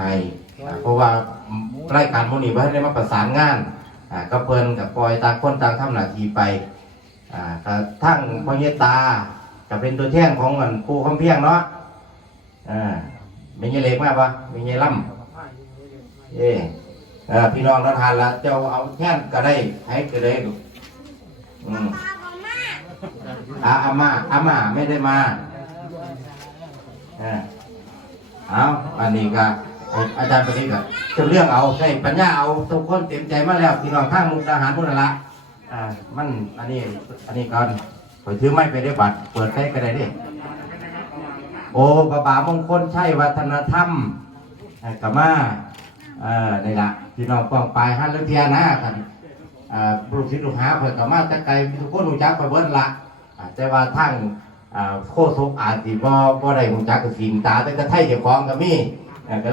ให้อ่เพราะว่ารายการโมนี่ว่าได้มาประสานงานก็เพิ่นกับปลอยตาคนต่างทำหน้าที่ไปอ่าทั้งพ่อเยตาก็เป็นตัวแทนของมันครูคำเพียงเนาะอ่าเป็นยังเล็กมากปะเป็นยังล่ำเออพี่น้องเราทานละเจ้าเอาแท่นก็ได้ให้ก็ได้ลูกอืมอาอาม่าอาม่าไม่ได้มา เออเอาอันนี้ก็ อาจารย์ปฏิบัติจะเรื่องเอาใช่ปัญญาเอาทุกคนเต็มใจมาแล้วพี่น้องข้างมุกดาหารพุ่นนละอ่ามันอันนี้อันนี้ก่อนไปถือไม้ไปได้บัตรเปิดใช้ก็ได้ดิโอ้บาบามงคลใช่วัฒนธรรมอ่ากะมาเอ่อนี่ละพี่น้องป้องปลายฮันเลเทียนะกันอ่าปลูกศิษย์ลูกหาเพิ่นกะมาตะไกลทุกคนรู้จักไปเบิดละแต่ว่าทั้งอ่าโคศกอาจสิบ่บ่ได้รู้จักกับสิงตาแต่ก็ไทยเจ้าของก็มีอ่อก็เลย